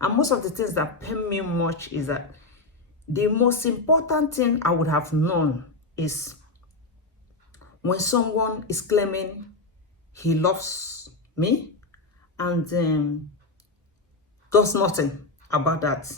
And most of the things that pain me much is that the most important thing I would have known is when someone is claiming he loves me and does nothing about that.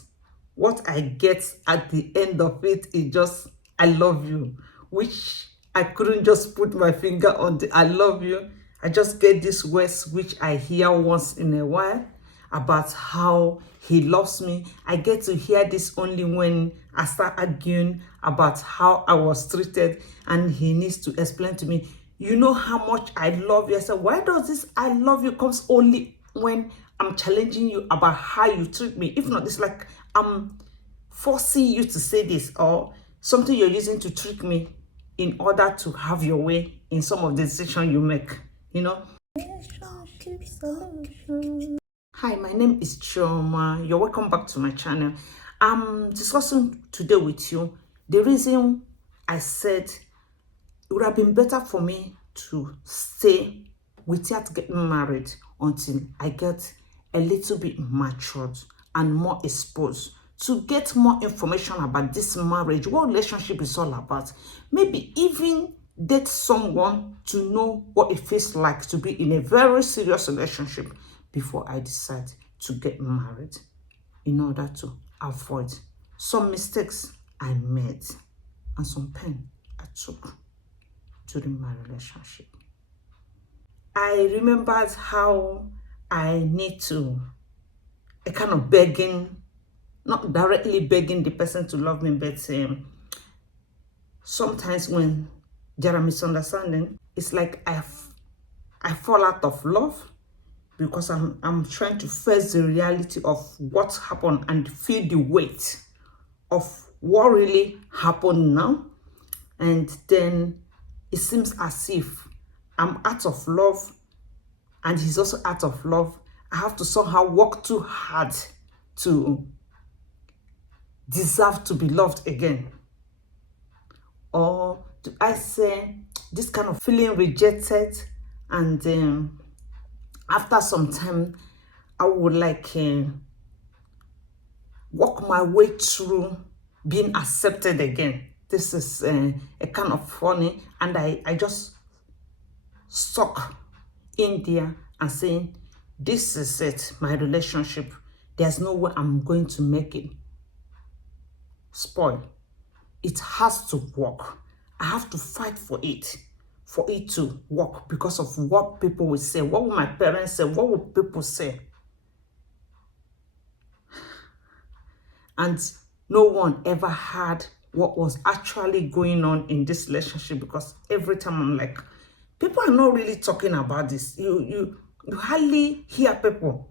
What I get at the end of it is just, I love you, which I couldn't just put my finger on the I love you. I just get these words which I hear once in a while about how he loves me. I get to hear this only when I start arguing about how I was treated and he needs to explain to me, you know how much I love you. I said, why does this I love you comes only when I'm challenging you about how you treat me? If not, it's like I'm forcing you to say this, or something you're using to trick me in order to have your way in some of the decisions you make, you know. Hi, my name is Chioma. You're welcome back to my channel. I'm discussing today with you the reason I said it would have been better for me to stay without getting married until I get a little bit matured and more exposed to get more information about this marriage, what relationship is all about. Maybe even date someone to know what it feels like to be in a very serious relationship before I decide to get married, in order to avoid some mistakes I made and some pain I took during my relationship. I remembered how I need to, a kind of begging, not directly begging the person to love me, but sometimes when there are misunderstandings, it's like I fall out of love because I'm trying to face the reality of what happened and feel the weight of what really happened now. And then it seems as if I'm out of love and he's also out of love. I have to somehow work too hard to deserve to be loved again. Or do I say this kind of feeling rejected, and after some time I would like work my way through being accepted again. This is a kind of funny, and I just stuck in there and saying, this is it, my relationship. There's no way I'm going to make it spoil. It has to work. I have to fight for it to work, because of what people will say. What will my parents say? What will people say? And no one ever heard what was actually going on in this relationship, because every time I'm like, people are not really talking about this. You hardly hear people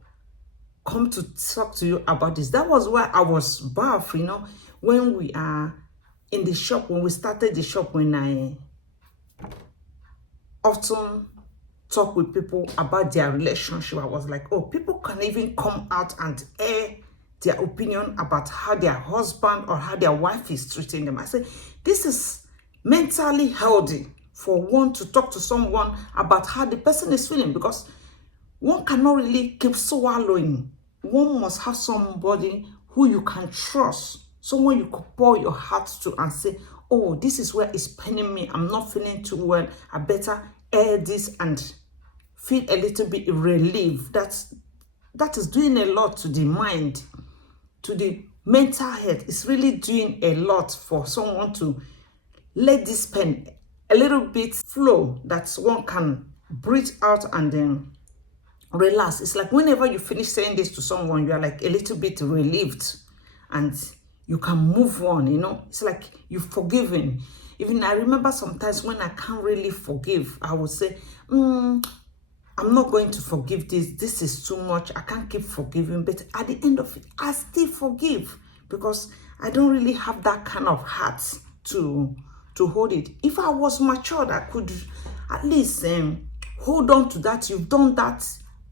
come to talk to you about this. That was why I was baffed, you know, when we are in the shop, when we started the shop, when I often talk with people about their relationship, I was like, oh, people can even come out and air their opinion about how their husband or how their wife is treating them. I say, this is mentally healthy for one to talk to someone about how the person is feeling, because one cannot really keep swallowing. One must have somebody who you can trust, someone you could pour your heart to and say, oh, this is where it's paining me. I'm not feeling too well. I better air this and feel a little bit relieved. That is doing a lot to the mind, to the mental health. It's really doing a lot for someone to let this pain a little bit flow, that one can breathe out and then relax. It's like whenever you finish saying this to someone, you are like a little bit relieved and you can move on, you know. It's like you've forgiven. Even I remember sometimes when I can't really forgive, I would say, I'm not going to forgive this. This is too much. I can't keep forgiving. But at the end of it, I still forgive, because I don't really have that kind of heart to hold it. If I was matured, I could at least hold on to that. You've done that,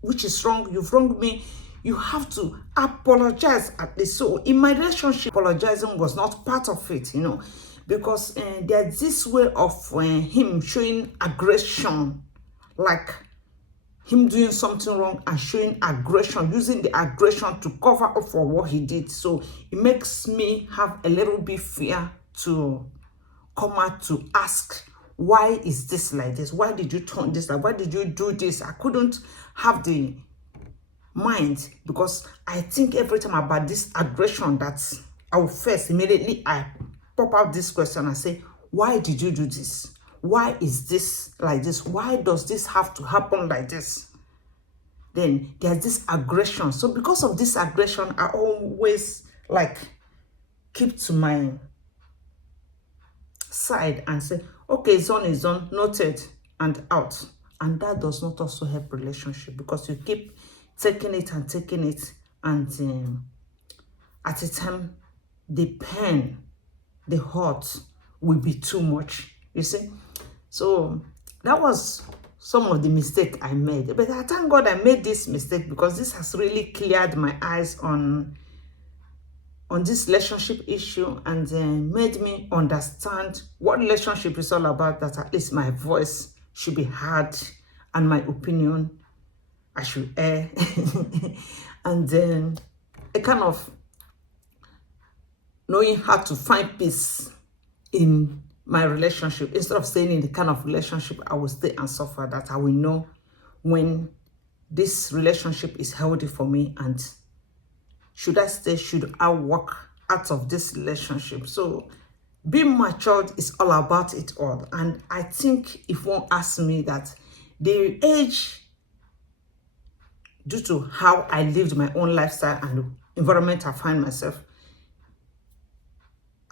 which is wrong. You've wronged me. You have to apologize at least. So in my relationship, apologizing was not part of it, you know, because there's this way of him showing aggression, like him doing something wrong and showing aggression, using the aggression to cover up for what he did. So it makes me have a little bit fear to come out to ask, why is this like this? Why did you turn this like? Why did you do this? I couldn't have the mind, because I think every time about this aggression that I will face, immediately I pop out this question and say, why did you do this? Why is this like this? Why does this have to happen like this? Then there's this aggression. So because of this aggression, I always like keep to my side and say, okay, it's on, noted, and out. And that does not also help relationship, because you keep taking it, and at a time the pain, the hurt will be too much, you see. So that was some of the mistake I made, but I thank God I made this mistake, because this has really cleared my eyes on this relationship issue, and made me understand what relationship is all about, that at least my voice should be heard and my opinion I should air. And then a kind of knowing how to find peace in my relationship, instead of staying in the kind of relationship I will stay and suffer, that I will know when this relationship is healthy for me, and should I stay, should I walk out of this relationship. So being matured is all about it all. And I think if one asks me that the age, due to how I lived my own lifestyle and the environment I find myself,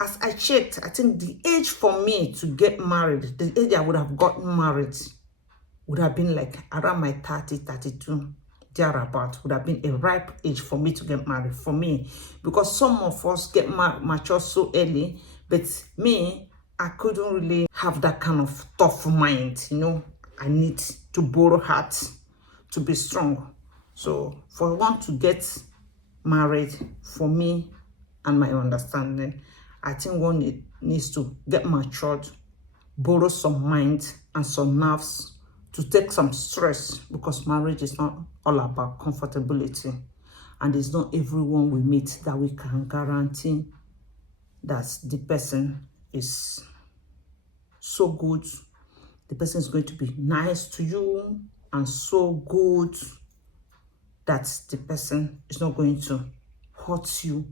as I checked, I think the age for me to get married, the age I would have gotten married, would have been like around my 30, 32, thereabout, would have been a ripe age for me to get married, for me. Because some of us get mature so early, but me, I couldn't really have that kind of tough mind, you know. I need to borrow heart to be strong. So for one to get married, for me and my understanding, I think one needs to get matured, borrow some mind and some nerves to take some stress, because marriage is not all about comfortability, and it's not everyone we meet that we can guarantee that the person is so good, the person is going to be nice to you and so good that the person is not going to hurt you.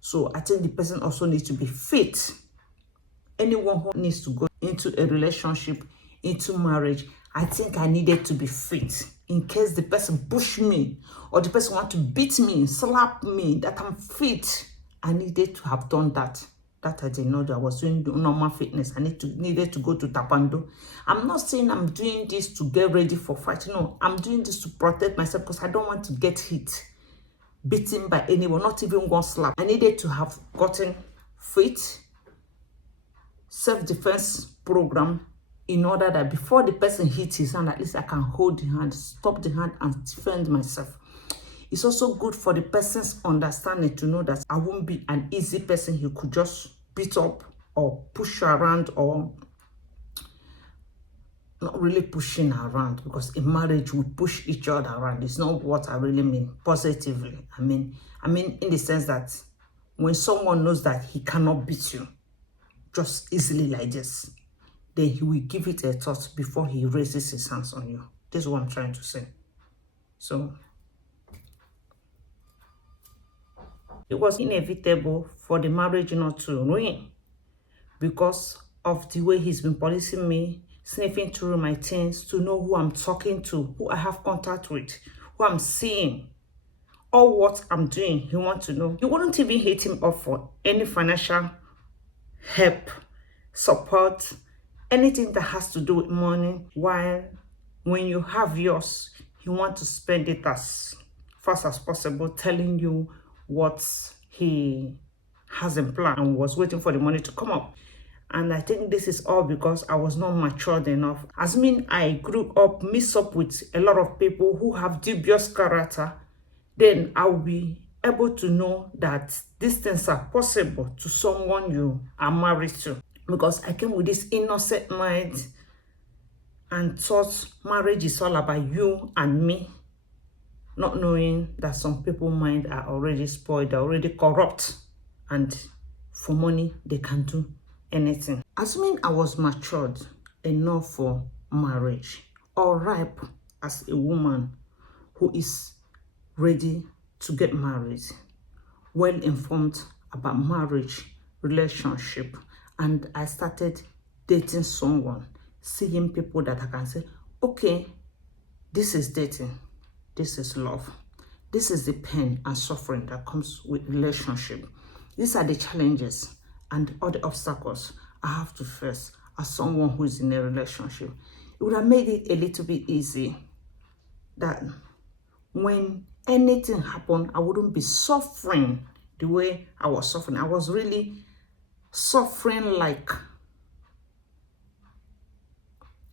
So I think the person also needs to be fit. Anyone who needs to go into a relationship, into marriage, I think I needed to be fit, in case the person push me or the person want to beat me, slap me, that I'm fit. I needed to have done that. That I did not do. I was doing normal fitness. I needed to go to Taekwondo. I'm not saying I'm doing this to get ready for fight. No, I'm doing this to protect myself, because I don't want to get hit, beaten by anyone, not even one slap. I needed to have gotten fit, self-defense program, in order that before the person hits his hand, at least I can hold the hand, stop the hand, and defend myself. It's also good for the person's understanding to know that I won't be an easy person he could just beat up or push around, or not really pushing around, because in marriage we push each other around. It's not what I really mean positively. I mean in the sense that when someone knows that he cannot beat you just easily like this, then he will give it a thought before he raises his hands on you. This is what I'm trying to say. So it was inevitable for the marriage not to ruin, because of the way he's been policing me, sniffing through my things to know who I'm talking to, who I have contact with, who I'm seeing, or what I'm doing. He wants to know. You wouldn't even hit him up for any financial help, support, anything that has to do with money, while when you have yours, he wants to spend it as fast as possible, telling you what he has in plan, and was waiting for the money to come up. And I think this is all because I was not matured enough. As mean I grew up, mix up with a lot of people who have dubious character, then I'll be able to know that these things are possible to someone you are married to. Because I came with this innocent mind and thought marriage is all about you and me, not knowing that some people's mind are already spoiled, they're already corrupt, and for money they can do anything. Assuming I was matured enough for marriage, or ripe as a woman who is ready to get married, well informed about marriage, relationship, and I started dating someone, seeing people that I can say, okay, this is dating, this is love, this is the pain and suffering that comes with relationship. These are the challenges and other obstacles I have to face as someone who is in a relationship. It would have made it a little bit easy that when anything happened, I wouldn't be suffering the way I was suffering. I was really suffering, like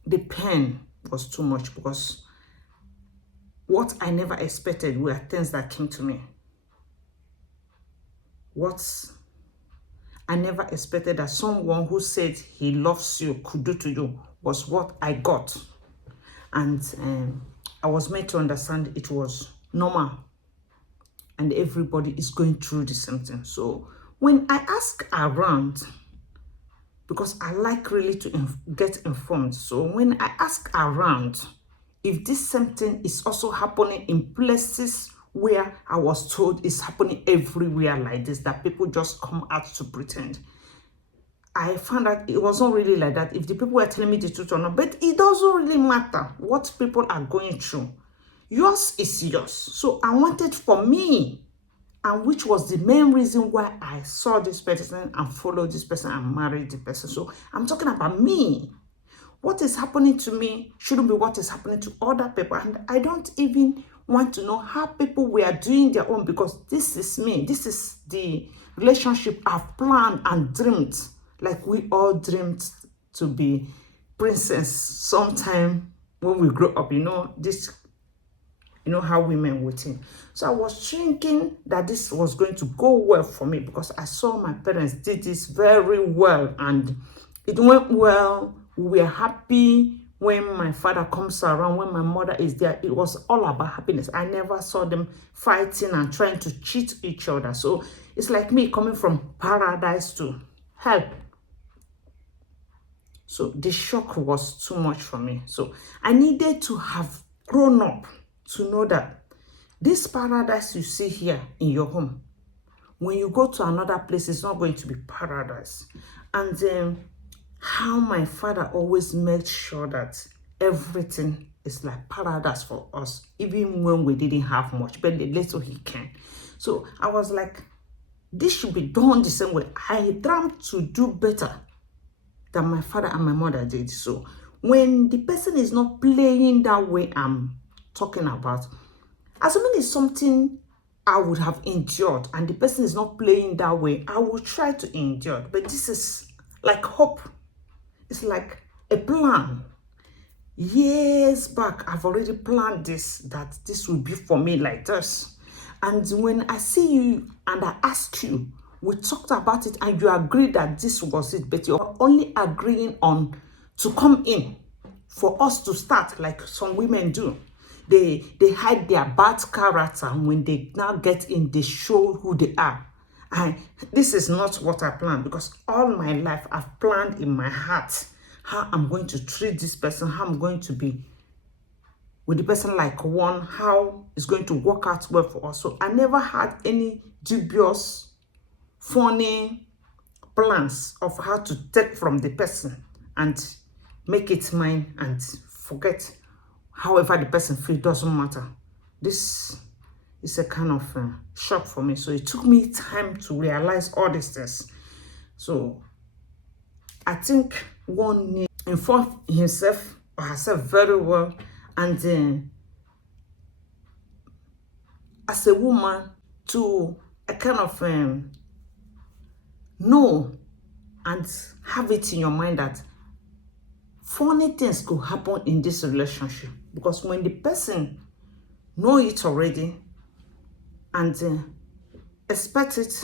the pain was too much, because what I never expected were things that came to me. What I never expected that someone who said he loves you could do to you was what I got. And I was made to understand it was normal and everybody is going through the same thing. So when I ask around, because I like really to get informed, so when I ask around if this same thing is also happening in places where I was told it's happening everywhere like this, that people just come out to pretend, I found out it wasn't really like that. If the people were telling me the truth or not, but it doesn't really matter what people are going through. Yours is yours. So I wanted for me, and which was the main reason why I saw this person and followed this person and married the person. So I'm talking about me. What is happening to me shouldn't be what is happening to other people. And I don't even want to know how people were doing their own, because this is me. This is the relationship I've planned and dreamed. Like we all dreamed to be princess sometime when we grow up, this, how women would think. So I was thinking that this was going to go well for me, because I saw my parents did this very well and it went well. We were happy when my father comes around, when my mother is there. It was all about happiness. I never saw them fighting and trying to cheat each other. So it's like me coming from paradise to hell. So the shock was too much for me. So I needed to have grown up to know that this paradise you see here in your home, when you go to another place, it's not going to be paradise. And then how my father always made sure that everything is like paradise for us, even when we didn't have much, but the little he can. So I was like, this should be done the same way. I dreamt to do better than my father and my mother did. So when the person is not playing that way I'm talking about, assuming it's something I would have endured and the person is not playing that way, I will try to endure. But this is like hope. It's like a plan. Years back, I've already planned this, that this will be for me like this. And when I see you and I ask you, we talked about it and you agreed that this was it, but you're only agreeing on to come in for us to start, like some women do. They hide their bad character, and when they now get in, they show who they are. And this is not what I planned, because all my life I've planned in my heart how I'm going to treat this person, how I'm going to be with the person like one, how it's going to work out well for us. So I never had any dubious, funny plans of how to take from the person and make it mine and forget. However the person feels, doesn't matter. This is a kind of shock for me. So it took me time to realize all these things. So I think one needs to inform himself or herself very well, and as a woman, to a kind of know and have it in your mind that funny things could happen in this relationship, because when the person know it already and expect it,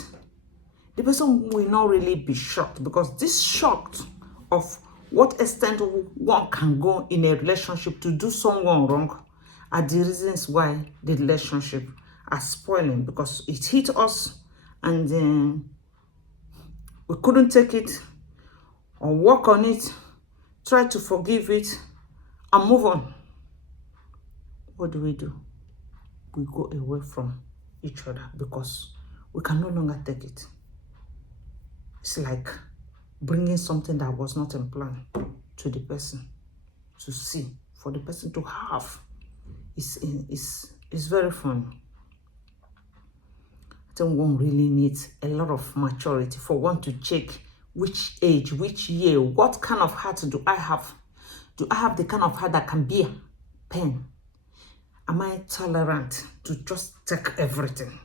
the person will not really be shocked, because this shock of what extent one can go in a relationship to do someone wrong are the reasons why the relationship are spoiling, because it hit us and we couldn't take it or work on it, try to forgive it and move on. What do? We go away from each other because we can no longer take it. It's like bringing something that was not in plan to the person to see, for the person to have. It's very fun. I think one really needs a lot of maturity for one to check which age, which year, what kind of heart do I have? Do I have the kind of heart that can bear pain? Am I tolerant to just take everything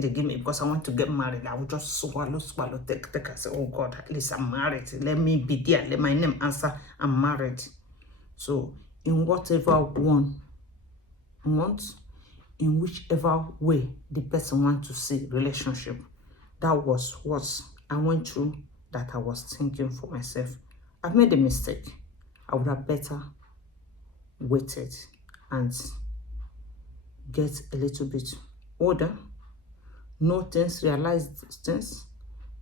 they give me because I want to get married? I will just swallow, take. I say, oh God, at least I'm married. Let me be there. Let my name answer, I'm married. So in whatever one wants, in whichever way the person wants to see relationship, that was what I went through, that I was thinking for myself. I've made a mistake. I would have better waited and get a little bit older, know things, realize things,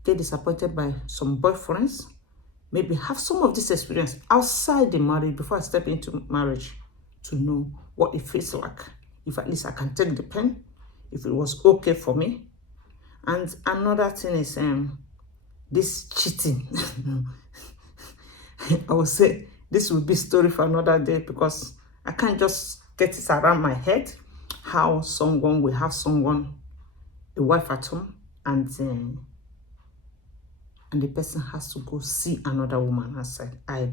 get disappointed by some boyfriends, maybe have some of this experience outside the marriage before I step into marriage to know what it feels like. If at least I can take the pain, if it was okay for me. And another thing is this cheating. I would say this will be story for another day because I can't just get it around my head how someone will have a wife at home, and the person has to go see another woman outside. I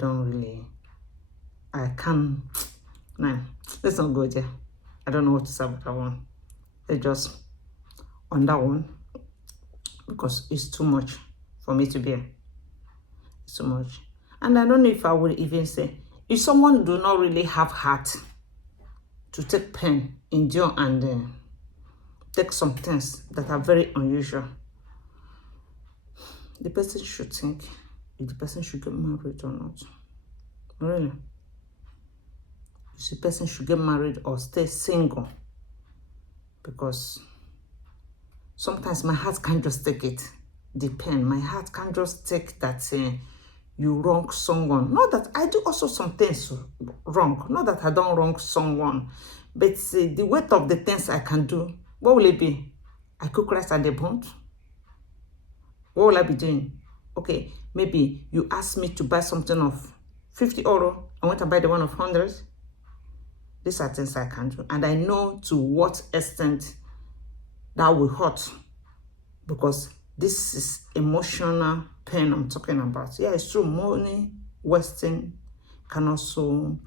can't. No, let's not go there. I don't know what to say about that one. It's just on that one because it's too much for me to bear. It's too much. And I don't know if I would even say, if someone do not really have heart to take pain, endure, and take some things that are very unusual, the person should think if the person should get married or not. Really. If the person should get married or stay single. Because sometimes my heart can't just take it, the pain. My heart can't just take that you wrong someone. Not that I do also some things wrong. Not that I don't wrong someone. But the weight of the things I can do, what will it be? I cook rice at the bone. What will I be doing? Okay, maybe you ask me to buy something of 50 euro. I want to buy the one of 100. These are things I can do. And I know to what extent that will hurt. Because this is emotional pain I'm talking about. Yeah, it's true. Money wasting can also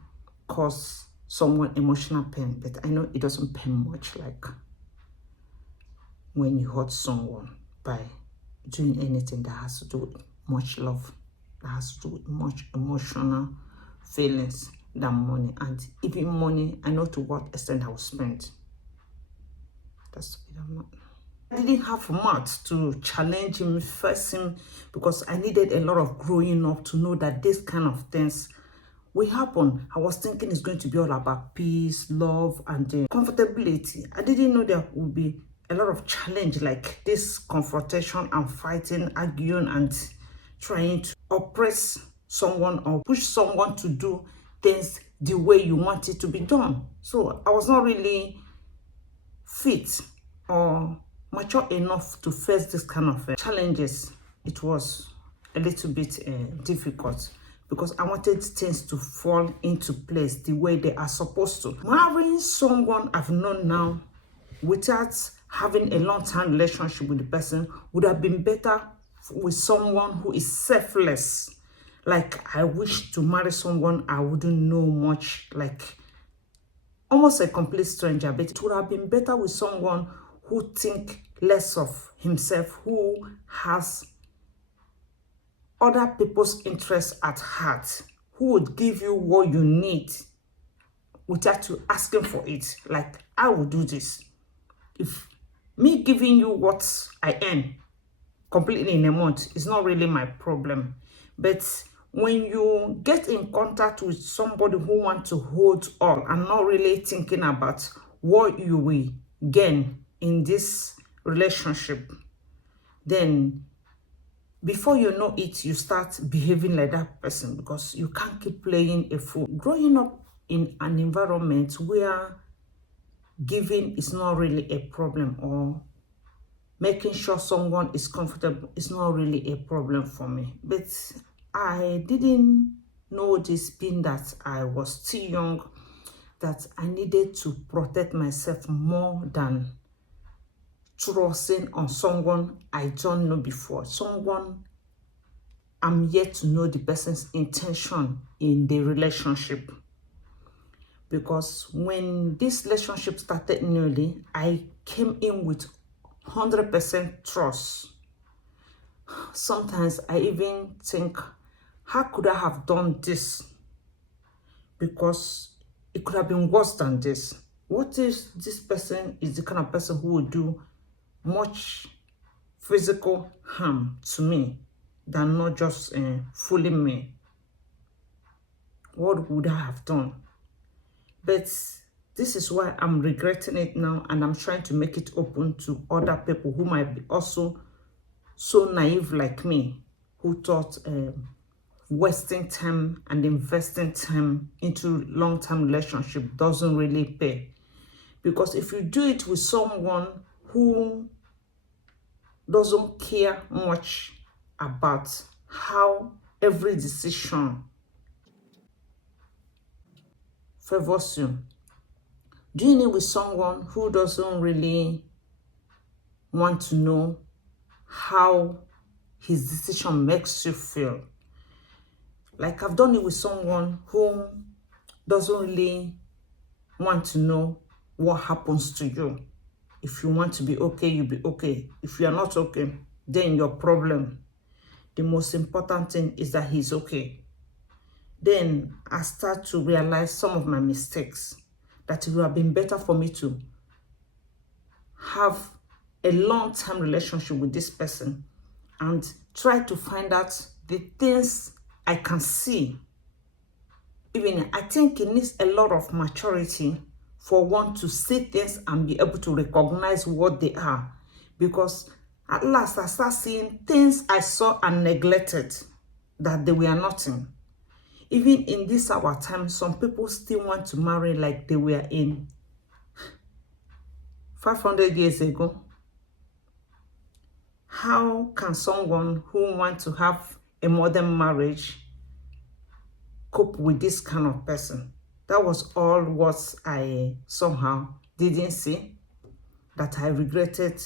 cause someone emotional pain. But I know it doesn't pain much like when you hurt someone by doing anything that has to do with much love, that has to do with much emotional feelings than money. And even money, I know to what extent I will spend. That's the way I'm not. I didn't have much to challenge him, face him, because I needed a lot of growing up to know that this kind of things will happen. I was thinking it's going to be all about peace, love, and comfortability. I didn't know there would be a lot of challenge like this, confrontation and fighting, arguing, and trying to oppress someone or push someone to do things the way you want it to be done. So I was not really fit or mature enough to face this kind of challenges. It was a little bit difficult because I wanted things to fall into place the way they are supposed to. Marrying someone I've known now without having a long-term relationship with the person would have been better with someone who is selfless. Like, I wish to marry someone I wouldn't know much, like almost a complete stranger, but it would have been better with someone who think less of himself, who has other people's interests at heart, who would give you what you need without you asking for it. Like, I will do this. If me giving you what I earn completely in a month is not really my problem. But when you get in contact with somebody who wants to hold on and not really thinking about what you will gain in this relationship, then before you know it, you start behaving like that person because you can't keep playing a fool. Growing up in an environment where giving is not really a problem, or making sure someone is comfortable is not really a problem for me. But I didn't know this, being that I was still young, that I needed to protect myself more than trusting on someone I don't know before. Someone I'm yet to know the person's intention in the relationship. Because when this relationship started newly, I came in with 100% trust. Sometimes I even think, how could I have done this? Because it could have been worse than this. What if this person is the kind of person who would do much physical harm to me than not just fooling me? What would I have done? But this is why I'm regretting it now, and I'm trying to make it open to other people who might be also so naive like me, who thought wasting time and investing time into long-term relationship doesn't really pay. Because if you do it with someone who doesn't care much about how every decision favors you, doing it with someone who doesn't really want to know how his decision makes you feel. Like I've done it with someone who doesn't really want to know what happens to you. If you want to be okay, you be okay. If you are not okay, then your problem. The most important thing is that he's okay. Then I start to realize some of my mistakes, that it would have been better for me to have a long-term relationship with this person and try to find out the things I can see. Even I think it needs a lot of maturity for one to see things and be able to recognize what they are. Because at last I start seeing things I saw and neglected, that they were nothing. Even in this our time, some people still want to marry like they were in 500 years ago. How can someone who wants to have a modern marriage cope with this kind of person? That was all what I somehow didn't see, that I regretted.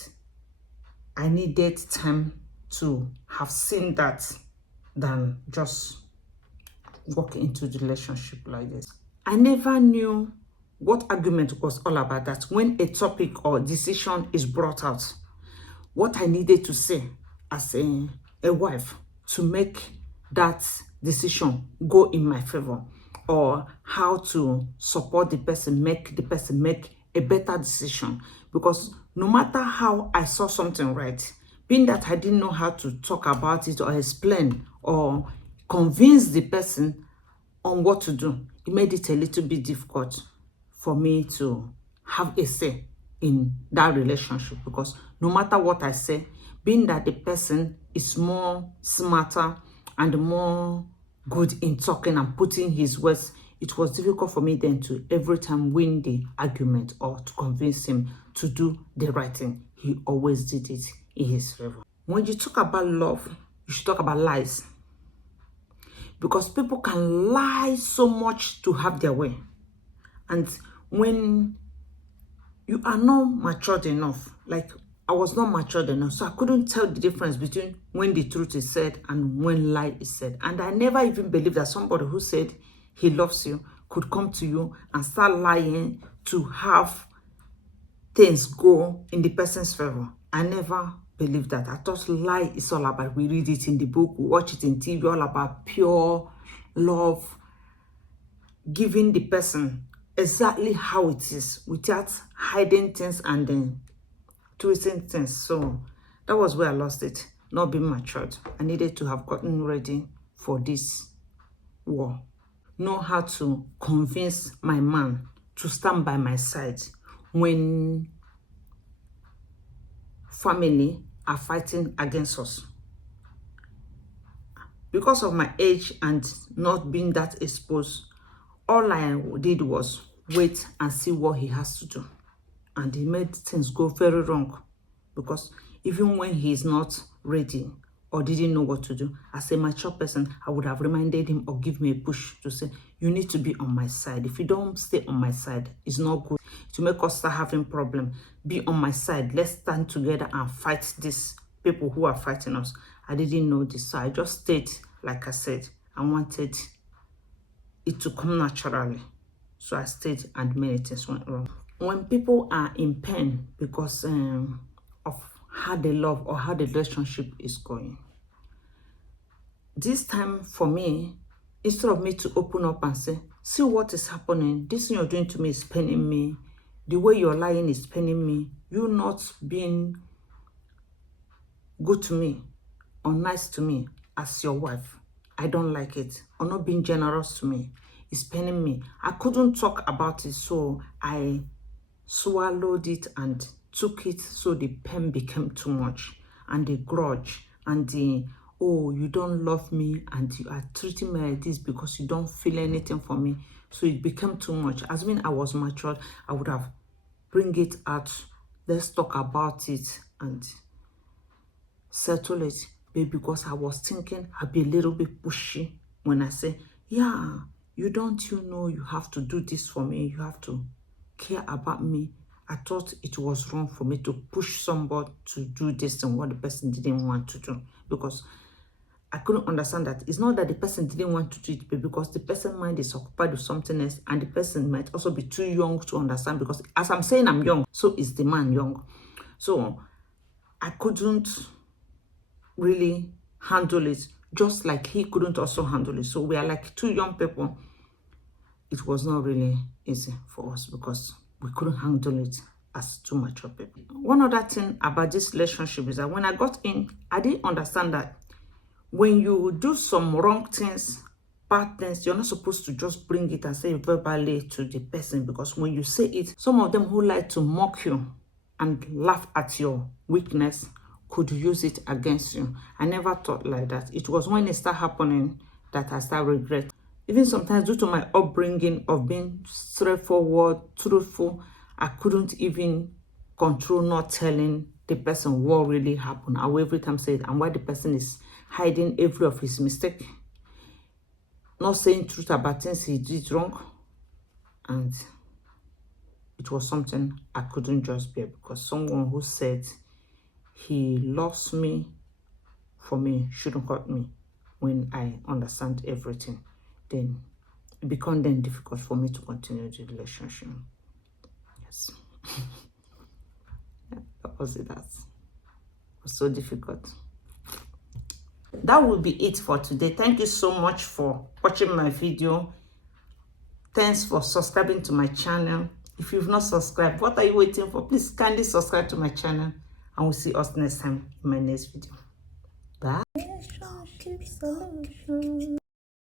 I needed time to have seen that than just walk into the relationship like this. I never knew what argument was all about, that when a topic or decision is brought out, what I needed to say as a wife to make that decision go in my favor, or how to support the person, make the person make a better decision. Because no matter how I saw something right, being that I didn't know how to talk about it or explain or convince the person on what to do, it made it a little bit difficult for me to have a say in that relationship. Because no matter what I say, being that the person is more smarter and more good in talking and putting his words, it was difficult for me then to every time win the argument or to convince him to do the right thing. He always did it in his favor. When you talk about love, you should talk about lies. Because people can lie so much to have their way. And when you are not matured enough, like I was not matured enough, so I couldn't tell the difference between when the truth is said and when lie is said. And I never even believed that somebody who said he loves you could come to you and start lying to have things go in the person's favor. I never believed that. I thought lie is all about, we read it in the book, we watch it in TV, all about pure love, giving the person exactly how it is without hiding things and then twisting things. So that was where I lost it, not being matured. I needed to have gotten ready for this war. Know how to convince my man to stand by my side when family are fighting against us. Because of my age and not being that exposed, all I did was wait and see what he has to do. And he made things go very wrong. Because even when he is not ready or didn't know what to do, as a mature person, I would have reminded him or give me a push to say, you need to be on my side. If you don't stay on my side, it's not good. To make us start having problem, be on my side. Let's stand together and fight these people who are fighting us. I didn't know this, so I just stayed, like I said. I wanted it to come naturally. So I stayed and many things went wrong. When people are in pain because of how they love or how the relationship is going, this time for me, instead of me to open up and say, see what is happening, this thing you're doing to me is paining me, the way you're lying is paining me, you not being good to me or nice to me as your wife, I don't like it, or not being generous to me, it's paining me. I couldn't talk about it, so I swallowed it and took it, so the pain became too much, and the grudge and the, oh, you don't love me and you are treating me like this because you don't feel anything for me. So it became too much. As when I was matured, I would have bring it out, let's talk about it and settle it. But because I was thinking I'd be a little bit pushy when I say, yeah, you know you have to do this for me, you have to care about me. I thought it was wrong for me to push somebody to do this and what the person didn't want to do, because I couldn't understand that. It's not that the person didn't want to do it, but because the person's mind is occupied with something else, and the person might also be too young to understand, because as I'm saying I'm young, so is the man young. So I couldn't really handle it, just like he couldn't also handle it. So we are like two young people. It was not really easy for us because we couldn't handle it as two mature people. One other thing about this relationship is that when I got in, I didn't understand that when you do some wrong things, bad things, you're not supposed to just bring it and say it verbally to the person, because when you say it, some of them who like to mock you and laugh at your weakness could use it against you. I never thought like that. It was when it started happening that I started regret. Even sometimes due to my upbringing of being straightforward, truthful, I couldn't even control not telling the person what really happened. I will every time say it, and why the person is hiding every of his mistake, not saying truth about things he did wrong. And it was something I couldn't just bear, because someone who said he loves me for me shouldn't hurt me when I understand everything, then it becomes then difficult for me to continue the relationship. Yes. Yeah, that was it. That was so difficult. That will be it for today. Thank you so much for watching my video. Thanks for subscribing to my channel. If you've not subscribed, what are you waiting for? Please kindly subscribe to my channel, and we'll see us next time in my next video. Bye.